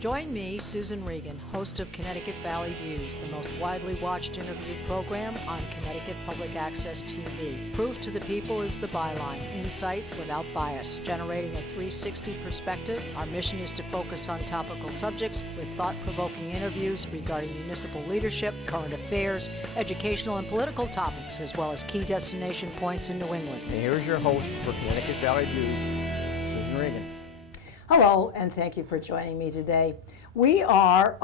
Join me, Susan Regan, host of Connecticut Valley Views, the most widely watched interview program on Connecticut Public Access TV. Proof to the people is the byline. Insight without bias, generating a 360 perspective. Our mission is to focus on topical subjects with thought-provoking interviews regarding municipal leadership, current affairs, educational and political topics, as well as key destination points in New England. And here's your host for Connecticut Valley Views, Susan Regan. Hello, and thank you for joining me today. We are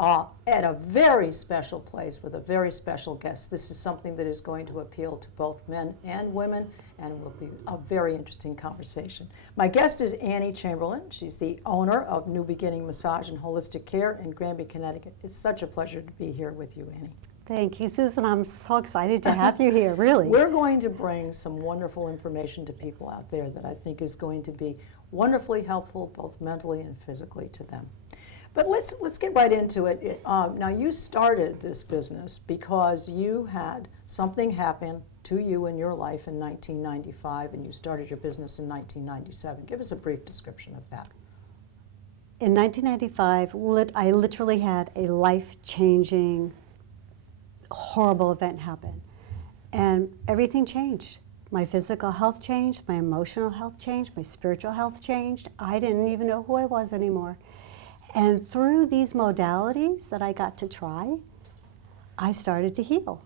at a very special place with a very special guest. This is something that is going to appeal to both men and women, and will be a very interesting conversation. My guest is Annie Chamberlain. She's the owner of New Beginning Massage and Holistic Care in Granby, Connecticut. It's such a pleasure to be here with you, Annie. Thank you, Susan. I'm so excited to have you here, really. We're going to bring some wonderful information to people out there that I think is going to be wonderfully helpful both mentally and physically to them. But let's get right into it. Now, you started this business because you had something happen to you in your life in 1995, and you started your business in 1997. Give us a brief description of that. In 1995, I literally had a life-changing, horrible event happen, and everything changed. My physical health changed, my emotional health changed, my spiritual health changed. I didn't even know who I was anymore. And through these modalities that I got to try, I started to heal.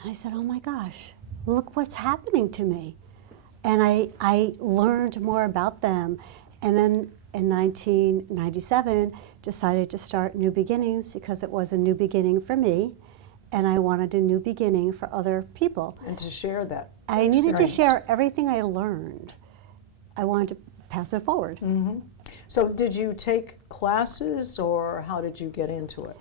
And I said, oh my gosh, look what's happening to me. And I learned more about them. And then in 1997, decided to start New Beginnings because it was a new beginning for me. And I wanted a new beginning for other people. And to share that I needed to share everything I learned. I wanted to pass it forward. Mm-hmm. So did you take classes, or how did you get into it?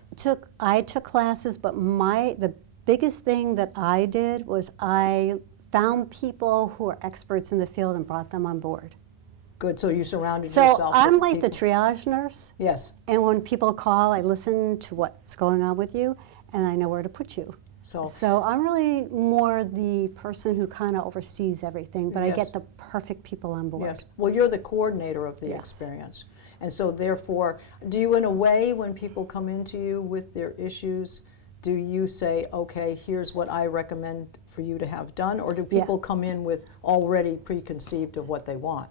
I took classes, but the biggest thing that I did was I found people who are experts in the field and brought them on board. Good, so you surrounded yourself So I'm with like people. the triage nurse. Yes. And when people call, I listen to what's going on with you, and I know where to put you. So I'm really more the person who kind of oversees everything, but Yes. I get the perfect people on board. Yes. Well, you're the coordinator of the Yes. experience. And so therefore, do you, in a way, when people come into you with their issues, do you say, okay, here's what I recommend for you to have done? Or do people come in with already preconceived of what they want?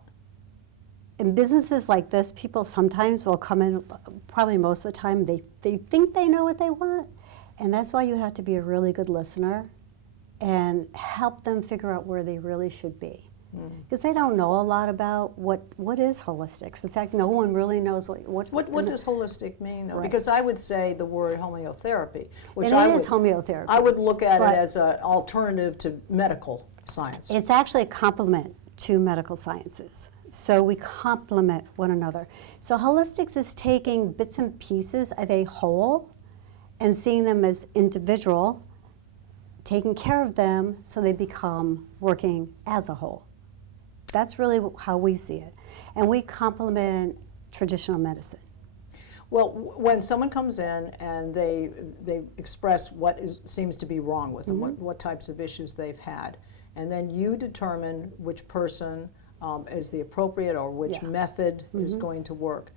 In businesses like this, people sometimes will come in, probably most of the time, they think they know what they want. And that's why you have to be a really good listener and help them figure out where they really should be. Because they don't know a lot about what is holistics. In fact, no one really knows what does holistic mean, though? Right. Because I would say the word homeotherapy, which and it is homeotherapy. I would look at it as an alternative to medical science. It's actually a complement to medical sciences. So we complement one another. So holistics is taking bits and pieces of a whole and seeing them as individual, taking care of them so they become working as a whole. That's really how we see it. And we complement traditional medicine. Well, when someone comes in and they express what seems to be wrong with them, what types of issues they've had, and then you determine which person is the appropriate or which method is going to work.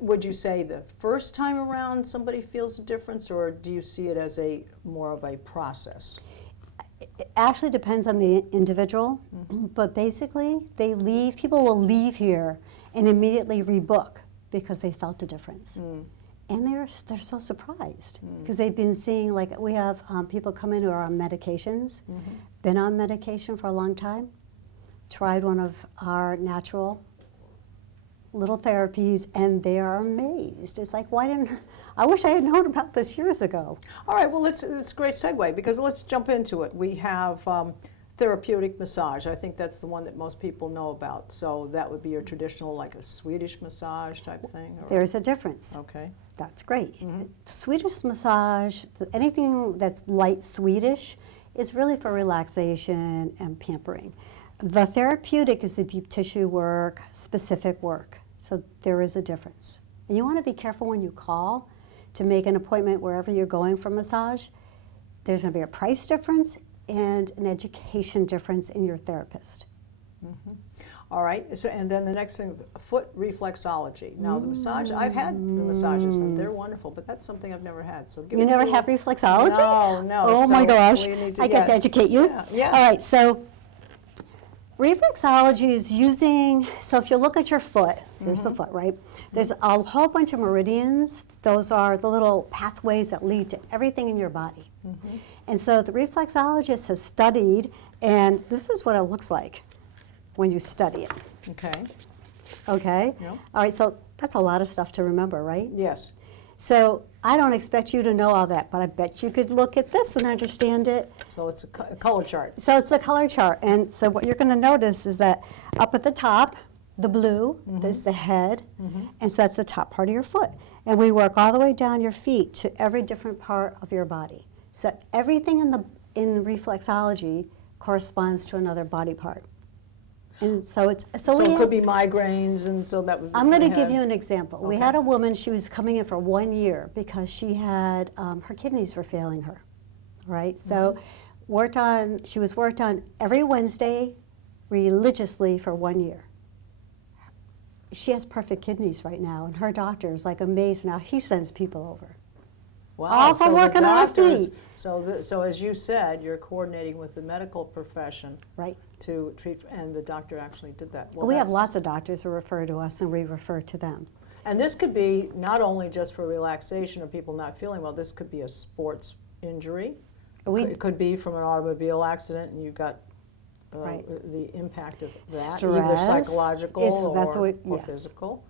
Would you say the first time around somebody feels a difference, or do you see it as more of a process? It actually depends on the individual, but basically people will leave here and immediately rebook because they felt a difference. And they're so surprised because they've been seeing, like we have people come in who are on medications, been on medication for a long time, tried one of our natural little therapies, and they are amazed. It's like, I wish I had known about this years ago. All right, well, it's a great segue, because let's jump into it. We have therapeutic massage. I think that's the one that most people know about. So that would be your traditional, like a Swedish massage type thing? Or? There's a difference. Okay. That's great. Swedish massage, anything that's light Swedish, is really for relaxation and pampering. The therapeutic is the deep tissue work, specific work. So there is a difference. And you want to be careful when you call to make an appointment wherever you're going for massage. There's going to be a price difference and an education difference in your therapist. All right, so and then the next thing, foot reflexology. Now the massage, I've had the massages and they're wonderful, but that's something I've never had. So give You us never a have little- reflexology? No. Oh my So gosh, we need I get to educate you. Yeah. All right, so reflexology is using, so if you look at your foot, here's the foot, right? There's a whole bunch of meridians. Those are the little pathways that lead to everything in your body. And so the reflexologist has studied, and this is what it looks like when you study it. Okay. Okay? Yep. All right, so that's a lot of stuff to remember, right? Yes. So I don't expect you to know all that, but I bet you could look at this and understand it. So it's a color chart. So it's a color chart, and so what you're going to notice is that up at the top, the blue, is the head, and so that's the top part of your foot. And we work all the way down your feet to every different part of your body. So everything in reflexology corresponds to another body part. And so it's So it could be migraines, and so that would. I'm going to the give head. you an example. We Okay. had a woman, she was coming in for 1 year because she had, her kidneys were failing her, right? So she was worked on every Wednesday religiously for 1 year. She has perfect kidneys right now, and her doctor is like amazed now. He sends people over. Wow. all from so the working on our doctors- feet. So as you said, you're coordinating with the medical profession Right. to treat, and the doctor actually did that. We have lots of doctors who refer to us, and we refer to them. And this could be not only just for relaxation or people not feeling well, this could be a sports injury. It could be from an automobile accident and you got Right. the impact of that, either Stress. psychological That's or, what or yes. physical.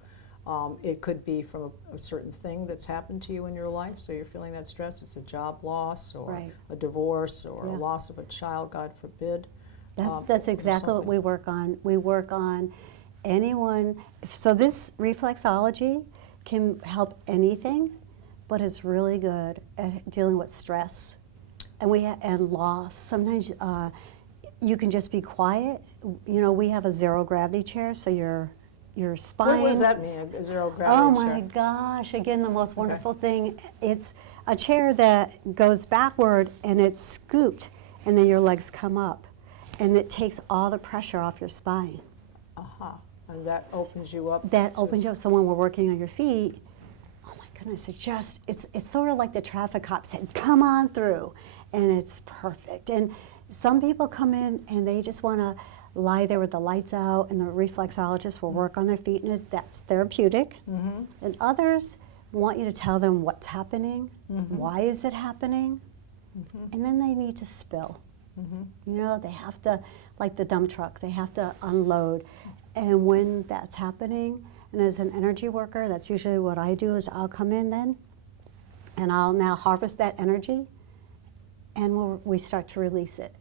It could be from a certain thing that's happened to you in your life, so you're feeling that stress. It's a job loss or Right. a divorce or Yeah. a loss of a child, God forbid. That's or exactly what something. we work on. We work on anyone. So this reflexology can help anything, but it's really good at dealing with stress and loss. Sometimes you can just be quiet. You know, we have a zero gravity chair, so your spine. What does that mean, a zero gravity Oh chair? my gosh, again, the most wonderful thing. It's a chair that goes backward and it's scooped, and then your legs come up, and it takes all the pressure off your spine. Aha. And that opens you up. That to- opens you up, so when we're working on your feet, oh my goodness, it's sort of like the traffic cop said, come on through, and it's perfect. And some people come in and they just want to lie there with the lights out, and the reflexologist will work on their feet, and that's therapeutic. And others want you to tell them what's happening, why is it happening, and then they need to spill. You know, they have to, like the dump truck, they have to unload. And when that's happening, and as an energy worker, that's usually what I do, is I'll come in then, and I'll now harvest that energy, and we start to release it.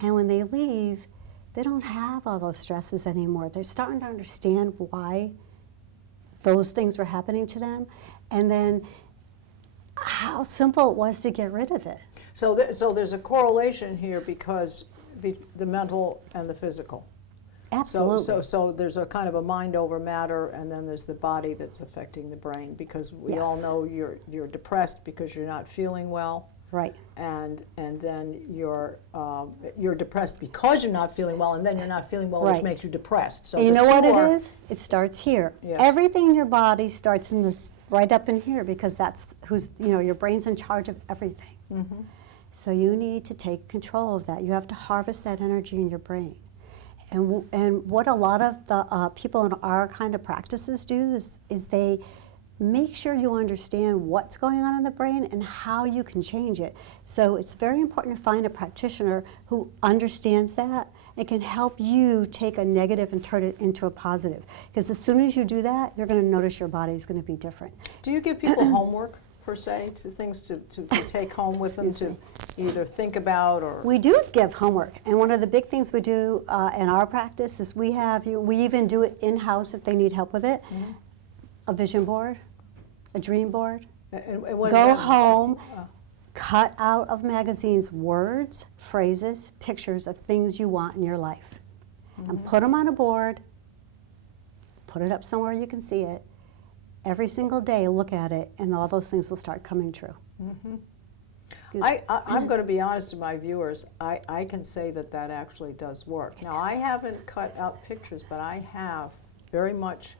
And when they leave, they don't have all those stresses anymore. They're starting to understand why those things were happening to them, and then how simple it was to get rid of it. So there's a correlation here because the mental and the physical. Absolutely. So there's a kind of a mind over matter, and then there's the body that's affecting the brain, because we all Yes. know you're depressed because you're not feeling well, Right. and then you're depressed because you're not feeling well, and then you're not feeling well, Right. which makes you depressed. So And you the know what two it are- is? It starts here. Yeah. Everything in your body starts in this, right up in here, because that's your brain's in charge of everything. So you need to take control of that. You have to harvest that energy in your brain. And what a lot of the people in our kind of practices do is they make sure you understand what's going on in the brain and how you can change it. So it's very important to find a practitioner who understands that and can help you take a negative and turn it into a positive. Because as soon as you do that, you're going to notice your body's going to be different. Do you give people homework, per se, to things to take home with them to either think about or? We do give homework, and one of the big things we do in our practice is we even do it in-house if they need help with it. A vision board, a dream board. And what is Go that? home, cut out of magazines words, phrases, pictures of things you want in your life, and put them on a board, put it up somewhere you can see it. Every single day, look at it, and all those things will start coming true. I'm going to be honest to my viewers. I can say that that actually does work. Now, I haven't cut out pictures, but I have very much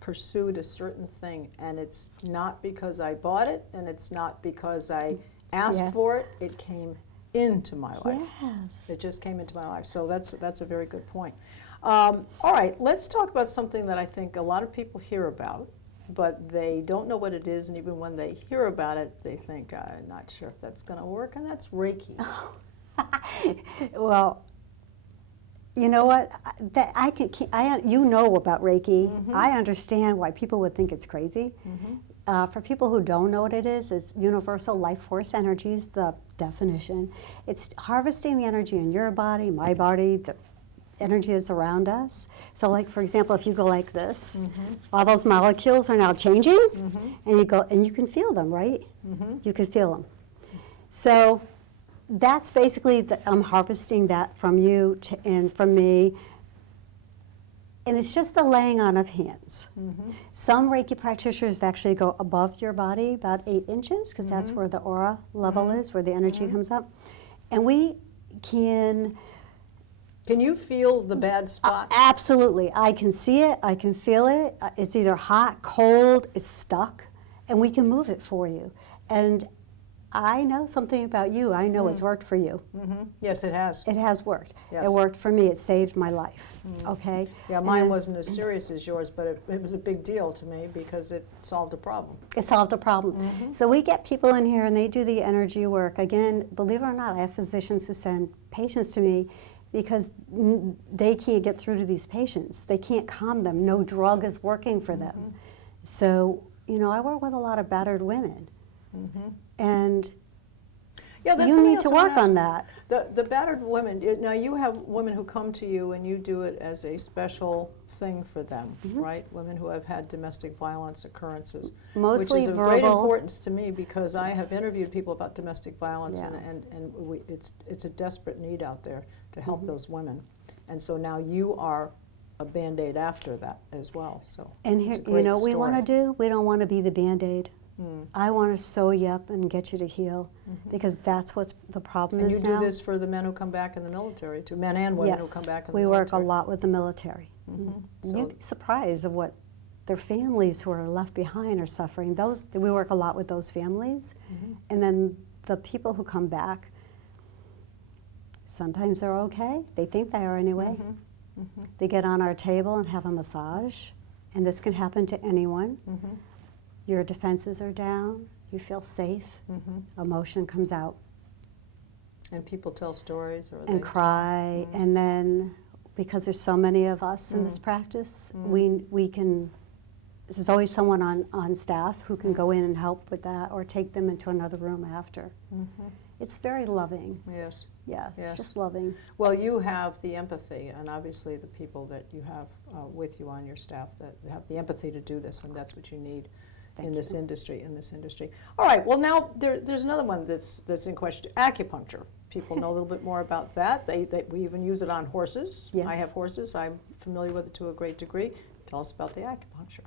pursued a certain thing, and it's not because I bought it, and it's not because I asked for it. It came into my life. Yes. It just came into my life. So that's a very good point. All right, let's talk about something that I think a lot of people hear about, but they don't know what it is, and even when they hear about it, they think, I'm not sure if that's going to work, and that's Reiki. Well, you know what? You know about Reiki. I understand why people would think it's crazy. For people who don't know what it is, it's universal life force energy is the definition. It's harvesting the energy in your body, my body, the energy is around us. So like, for example, if you go like this, all those molecules are now changing, and you go, and you can feel them, right? You can feel them. So that's basically, I'm harvesting that from you and from me. And it's just the laying on of hands. Some Reiki practitioners actually go above your body, about 8 inches, because that's where the aura level is, where the energy comes up. And we can... Can you feel the bad spot? Absolutely. I can see it. I can feel it. It's either hot, cold, it's stuck, and we can move it for you. And I know something about you. I know it's worked for you. Yes, it has. It has worked. Yes. It worked for me. It saved my life. Okay? Yeah, mine wasn't as serious as yours, but it was a big deal to me because it solved a problem. It solved a problem. So we get people in here and they do the energy work. Again, believe it or not, I have physicians who send patients to me because they can't get through to these patients. They can't calm them. No drug is working for them. So, you know, I work with a lot of battered women. And that's you need to work on that. The battered women, now you have women who come to you and you do it as a special thing for them, right? Women who have had domestic violence occurrences. Mostly which is of verbal. great importance to me because I have interviewed people about domestic violence and it's a desperate need out there to help those women. And so now you are a Band-Aid after that as well. So and here, you know what we want to do? We don't want to be the Band-Aid. I want to sew you up and get you to heal because that's what's the problem and is you now. do this for the men who come back in the military too, men and women who come back in the military. We work a lot with the military. So You'd be surprised of what their families who are left behind are suffering. We work a lot with those families. And then the people who come back, sometimes they're okay. They think they are anyway. They get on our table and have a massage. And this can happen to anyone. Your defenses are down. You feel safe. Emotion comes out. And people tell stories or and cry. And then, because there's so many of us in this practice, we can, there's always someone on staff who can go in and help with that or take them into another room after. It's very loving. Yes. Yeah, it's just loving. Well, you have the empathy, and obviously the people that you have with you on your staff that have the empathy to do this, and that's what you need in this industry. All right. Well, now there's another one that's in question: acupuncture. People know a little bit more about that. We even use it on horses. Yes. I have horses. I'm familiar with it to a great degree. Tell us about the acupuncture.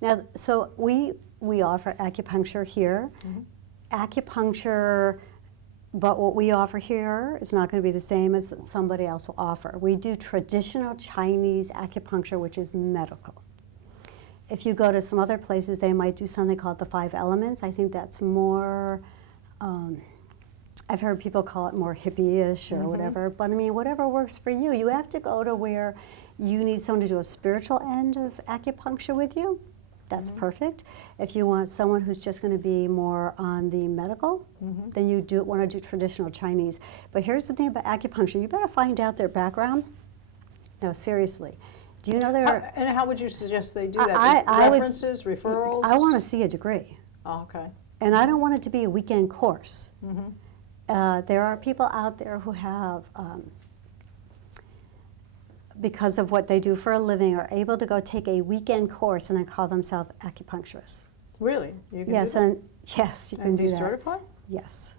Now, so we offer acupuncture here. Acupuncture, but what we offer here is not going to be the same as somebody else will offer. We do traditional Chinese acupuncture, which is medical. If you go to some other places, they might do something called the 5 elements. I think that's more, I've heard people call it more hippie-ish or whatever, but I mean, whatever works for you. You have to go to where you need someone to do a spiritual end of acupuncture with you. That's perfect. If you want someone who's just going to be more on the medical, then you want to do traditional Chinese. But here's the thing about acupuncture. You better find out their background. No, seriously. Do you know their... And how would you suggest they do that? References, referrals? I want to see a degree. Oh, okay. And I don't want it to be a weekend course. There are people out there who have, because of what they do for a living, are able to go take a weekend course and then call themselves acupuncturists. Really? You can Yes, do that? and yes, you can do that. And be certified? Yes.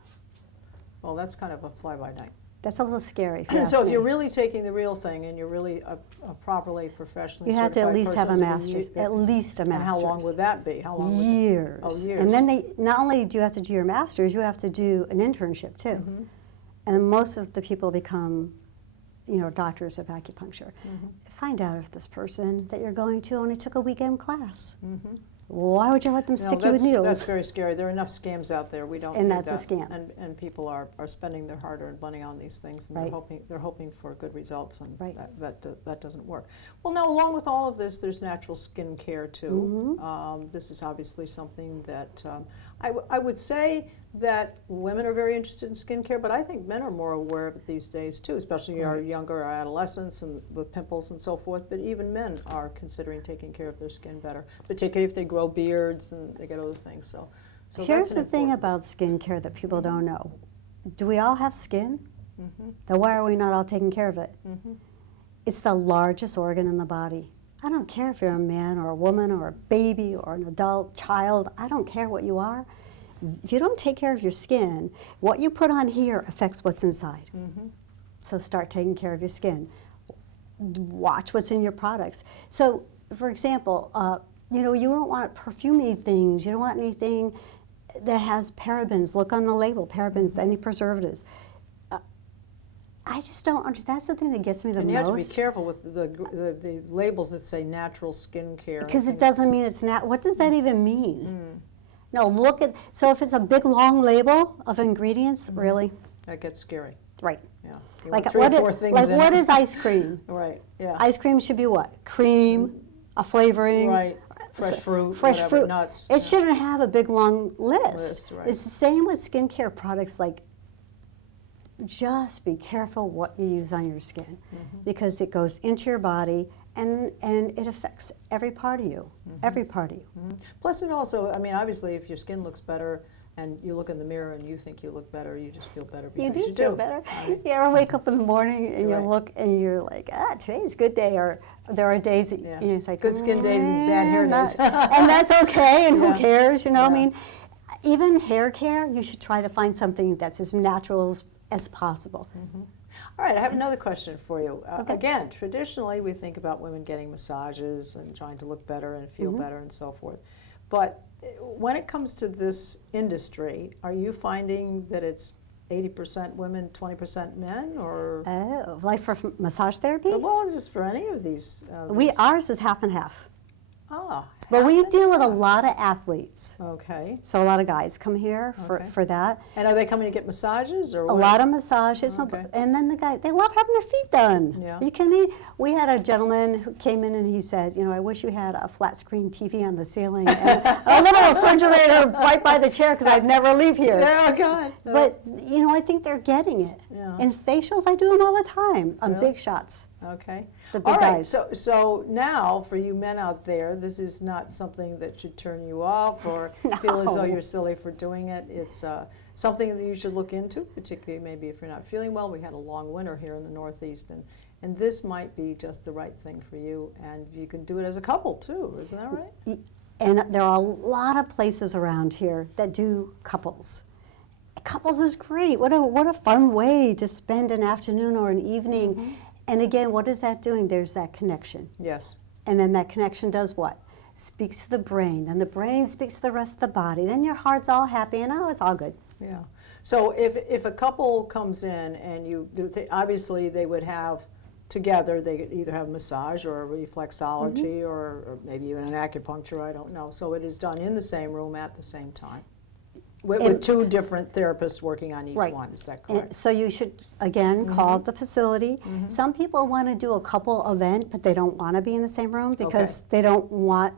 Well, that's kind of a fly-by-night. That's a little scary. If you ask So if me. you're really taking the real thing and you're really a properly professionally You have to at certified least have a person, so master's. you- At least a And master's. how long would that be? How long would that- Years. Oh, years. And then they not only do you have to do your master's, you have to do an internship too. Mm-hmm. And most of the people become, doctors of acupuncture. Mm-hmm. Find out if this person that you're going to only took a weekend class. Why would you let them stick you with needles? That's very scary. There are enough scams out there. We don't And need that's a that. scam. And people are spending their hard-earned money on these things, and Right. they're hoping for good results, and Right. that doesn't work. Well, now, along with all of this, there's natural skin care too. This is obviously something that I would say that women are very interested in skincare, but I think men are more aware of it these days too, especially our younger adolescents and with pimples and so forth. But even men are considering taking care of their skin better, particularly if they grow beards and they get other things. So Here's that's the an thing important- about skincare that people don't know. Do we all have skin? Then why are we not all taking care of it? It's the largest organ in the body. I don't care if you're a man or a woman or a baby or an adult child. I don't care what you are. If you don't take care of your skin, what you put on here affects what's inside. So start taking care of your skin. Watch what's in your products. So, for example, you don't want perfumey things. You don't want anything that has parabens. Look on the label, parabens, any preservatives. I just don't understand. That's the thing that gets me the And most. you have to be careful with the labels that say natural skin care. Because it doesn't mean it's not. What does that even mean? No, look at, so if it's a big long label of ingredients, really? That gets scary. Right. Yeah. You Like want 3 or 4 things in what it. is ice cream? Right. Yeah. Ice cream should be what? Cream, a flavoring. Right. Fresh fruit. Fresh whatever, fruit. Nuts. It shouldn't have a big long list. Right. It's the same with skincare products. Like, just be careful what you use on your skin, because it goes into your body and it affects every part of you. Every part of you. Plus, it also, I mean, obviously, if your skin looks better and you look in the mirror and you think you look better, you just feel better because You you do feel better. Right. You ever wake up in the morning and you Right. look and you're like, today's a good day, or there are days that Yeah. it's like Good skin days and bad hair days. and that's okay, and Yeah. who cares, I Yeah. mean, even hair care, you should try to find something that's as natural as possible. All right, I have another question for you. Okay. Again, traditionally, we think about women getting massages and trying to look better and feel better and so forth. But when it comes to this industry, are you finding that it's 80% women, 20% men, or Oh, like for massage therapy? well, just for any of these? Ours is half and half. Ah, But we deal with a lot of athletes. okay. So a lot of guys come here Okay. for that. And are they coming to get massages or A what? lot of massages, Okay. and then the guy, they love having their feet done. Yeah. You kidding me? We had a gentleman who came in and he said, I wish you had a flat screen TV on the ceiling and a little refrigerator right by the chair because I'd never leave here. Yeah, God. But, I think they're getting it. Yeah. And facials, I do them all the time on Really? big shots. Okay. The big All right. guys. So now, for you men out there, this is not something that should turn you off or feel as though No. you're silly for doing it. It's something that you should look into, particularly maybe if you're not feeling well. We had a long winter here in the Northeast, and this might be just the right thing for you. And you can do it as a couple too. Isn't that right? And there are a lot of places around here that do couples. Couples is great. What a fun way to spend an afternoon or an evening. And again, what is that doing? There's that connection. Yes. And then that connection does what? Speaks to the brain. Then the brain speaks to the rest of the body. Then your heart's all happy and it's all good. Yeah. So if a couple comes in and obviously they would have together, they could either have massage or a reflexology or maybe even an acupuncture, I don't know. So it is done in the same room at the same time with 2 different therapists working on each Right. one. Is that And correct? so you should, again, call the facility. Some people want to do a couple event, but they don't want to be in the same room because they want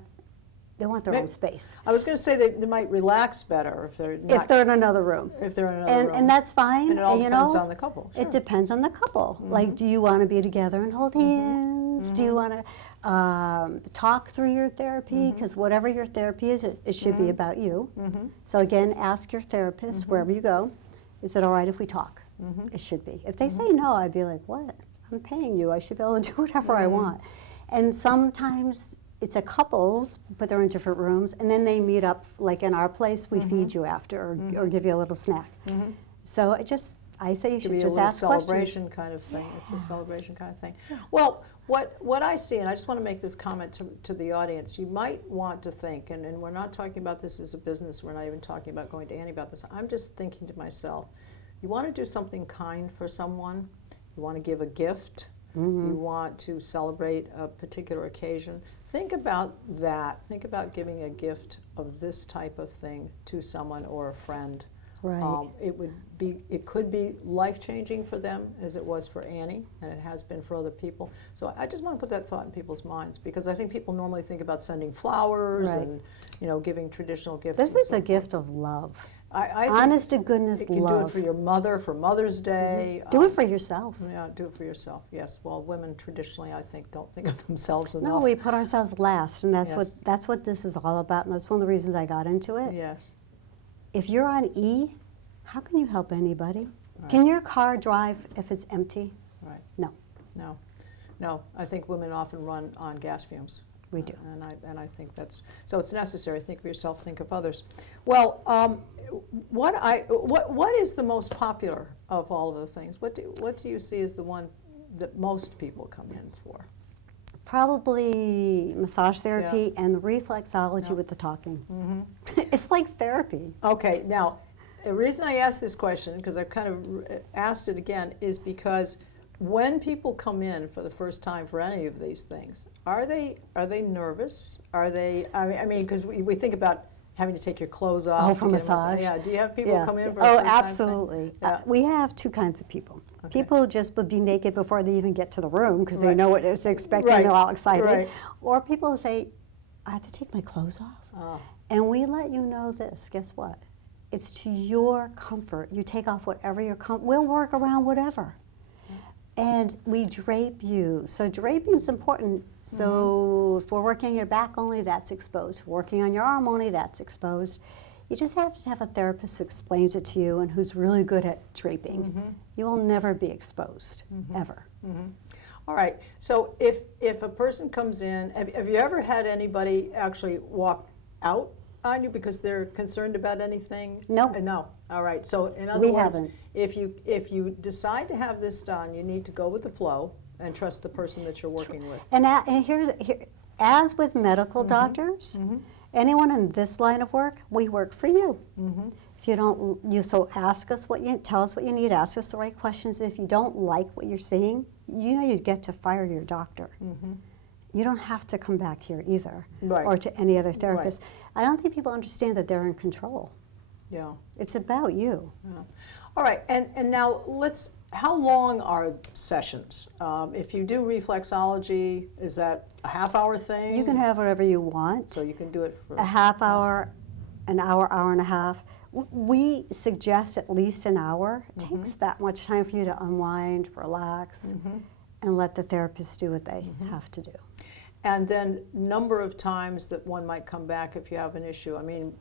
their own space. I was going to say they might relax better if they're not, If they're in another room. if they're in another room. And that's fine. And it all depends know, on the couple. It depends on the couple. Like, do you want to be together and hold hands? Do you want to talk through your therapy? Because whatever your therapy is, it should be about you. So again, ask your therapist wherever you go, is it all right if we talk? It should be. If they say no, I'd be like, what? I'm paying you. I should be able to do whatever I want. And sometimes it's a couples, but they're in different rooms, and then they meet up, like in our place, we feed you after or give you a little snack. So I say you To should be just a little ask questions. celebration kind of thing. It's a celebration kind of thing. Well, what I see, and I just want to make this comment to the audience, you might want to think, and we're not talking about this as a business, we're not even talking about going to Annie about this, I'm just thinking to myself, you want to do something kind for someone, you want to give a gift, you want to celebrate a particular occasion, think about that. Think about giving a gift of this type of thing to someone or a friend. Right. It could be life-changing for them as it was for Annie, and it has been for other people. So I just want to put that thought in people's minds, because I think people normally think about sending flowers Right. and, giving traditional gifts. This and is so the forth. gift of love. I think Honest to goodness you can do it love. for your mother for Mother's Day. Do it for yourself. Yeah, do it for yourself. Yes. Well, women traditionally, I think, don't think of themselves enough. No, we put ourselves last, and that's Yes. what this is all about, and that's one of the reasons I got into it. Yes. If you're on E, how can you help anybody? Can your car drive if it's empty? Right. No, No. I think women often run on gas fumes. we do. And I think that's, so it's necessary. Think of yourself, think of others. Well, what is the most popular of all of the things? What do you see as the one that most people come in for? Probably massage therapy and reflexology with the talking. It's like therapy. Okay, now, the reason I asked this question, because I've kind of asked it again, is because when people come in for the first time for any of these things, are they nervous? Are they? I mean, because we think about having to take your clothes off. Oh, for to get a massage? Yeah. Do you have people come in for? Oh, a first time absolutely. thing? Yeah. We have two kinds of people. Okay. People just would be naked before they even get to the room because they Right. know what it's expecting. Right. They're all excited. Right. Or people who say, "I have to take my clothes off," Oh. and we let you know this. Guess what? It's to your comfort. You take off whatever you're we'll work around whatever. And we drape you. So draping is important. So if we're working on your back only, that's exposed. If we're working on your arm only, that's exposed. You just have to have a therapist who explains it to you and who's really good at draping. You will never be exposed, ever. All right. So if a person comes in, have you ever had anybody actually walk out on you because they're concerned about anything? No. No. All right. So in other We words, haven't. if you decide to have this done, you need to go with the flow and trust the person that you're working with. And here, as with medical doctors, anyone in this line of work, we work for you. If you don't, so ask us tell us what you need, ask us the right questions. If you don't like what you're seeing, you get to fire your doctor. You don't have to come back here either, Right. or to any other therapist. I don't think people understand that they're in control. Yeah. It's about you. Yeah. All right. And now how long are sessions? If you do reflexology, is that a half-hour thing? You can have whatever you want. So you can do it for A half hour, an hour, hour and a half. We suggest at least an hour. It takes that much time for you to unwind, relax, and let the therapist do what they have to do. And then number of times that one might come back if you have an issue. I mean,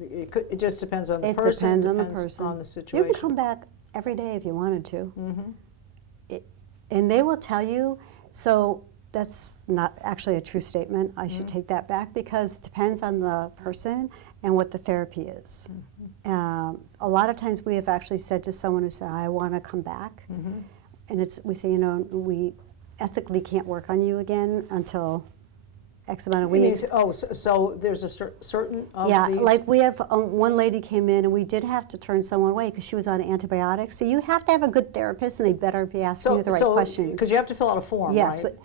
it just depends on the person. It depends on the depends person. on the You situation. can come back every day if you wanted to. And they will tell you, so that's not actually a true statement. I should take that back because it depends on the person and what the therapy is. A lot of times we have actually said to someone who said, I want to come back. And we say, we ethically can't work on you again until X amount of You mean weeks. so there's a certain of Yeah, these? like we have, one lady came in and we did have to turn someone away because she was on antibiotics. So you have to have a good therapist and they better be asking you the right questions. Because you have to fill out a form, Yes, right? but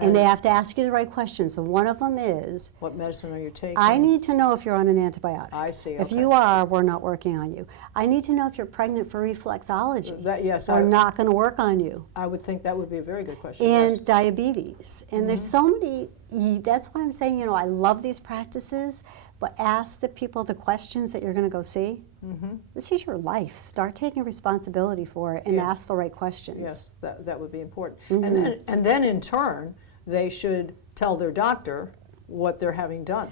and they have to ask you the right questions. So one of them is, What medicine are you taking? I need to know if you're on an antibiotic. I see, If okay. you are, we're not working on you. I need to know if you're pregnant for reflexology. Yes, We're not going to work on you. I would think that would be a very good question. And yes. diabetes. And there's so many, that's why I'm saying, I love these practices, but ask the people the questions that you're going to go see. This is your life. Start taking responsibility for it and Yes. ask the right questions. Yes, that would be important. And then in turn, they should tell their doctor what they're having done.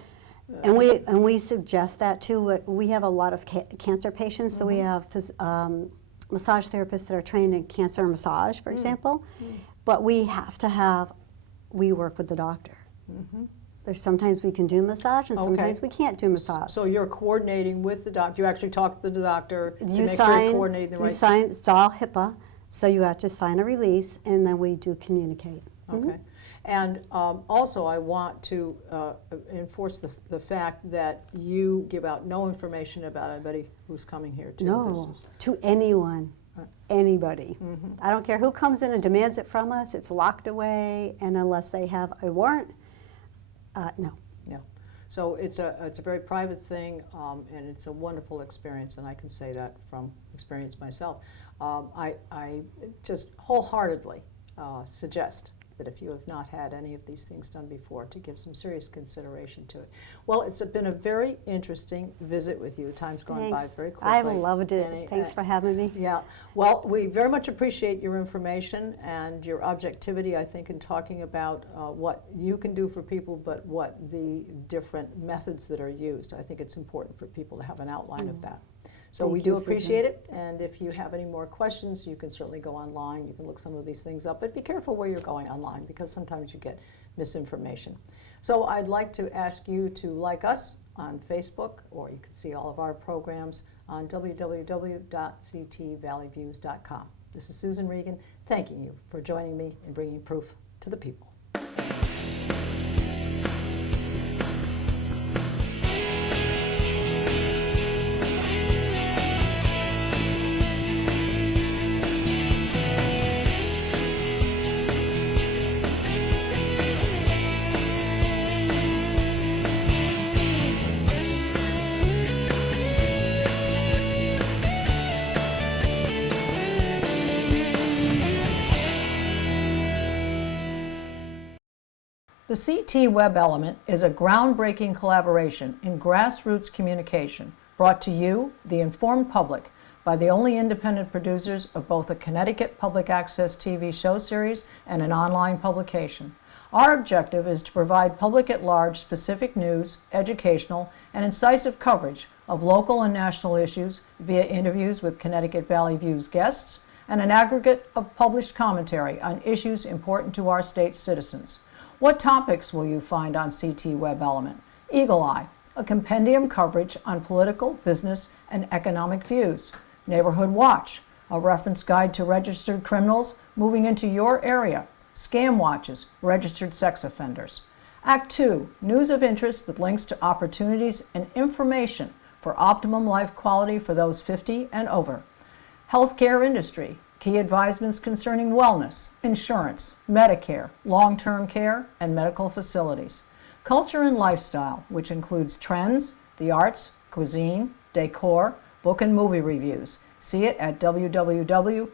And we suggest that too. We have a lot of cancer patients, so we have massage therapists that are trained in cancer massage, for example. But we have to we work with the doctor. There's sometimes we can do massage and Okay. sometimes we can't do massage. So you're coordinating with the doctor. You actually talk to the doctor to you make sign, sure you're coordinating the you right. sign, it's all HIPAA, so you have to sign a release and then we do communicate. Okay. And also, I want to enforce the fact that you give out no information about anybody who's coming here to the No, business. to anyone, anybody. I don't care who comes in and demands it from us, it's locked away, and unless they have a warrant, no. Yeah. So it's a very private thing, and it's a wonderful experience, and I can say that from experience myself. I just wholeheartedly suggest that if you have not had any of these things done before, to give some serious consideration to it. Well, it's been a very interesting visit with you. Time's gone by Thanks. very quickly. I loved it. Annie, Thanks for having me. Yeah. Well, we very much appreciate your information and your objectivity, I think, in talking about what you can do for people, but what the different methods that are used. I think it's important for people to have an outline of that. So Thank we do you, Susan. appreciate it, and if you have any more questions, you can certainly go online. You can look some of these things up, but be careful where you're going online because sometimes you get misinformation. So I'd like to ask you to like us on Facebook, or you can see all of our programs on www.ctvalleyviews.com. This is Susan Regan, thanking you for joining me in bringing proof to the people. The CT Web Element is a groundbreaking collaboration in grassroots communication brought to you, the informed public, by the only independent producers of both a Connecticut public access TV show series and an online publication. Our objective is to provide public at large specific news, educational, and incisive coverage of local and national issues via interviews with Connecticut Valley Views guests and an aggregate of published commentary on issues important to our state's citizens. What topics will you find on CT Web Element? Eagle Eye, a compendium coverage on political, business, and economic views. Neighborhood Watch, a reference guide to registered criminals moving into your area. Scam Watches, registered sex offenders. Act 2, news of interest with links to opportunities and information for optimum life quality for those 50 and over. Healthcare industry, key advisements concerning wellness, insurance, Medicare, long-term care, and medical facilities. Culture and lifestyle, which includes trends, the arts, cuisine, decor, book and movie reviews. See it at www.ctvveb.com.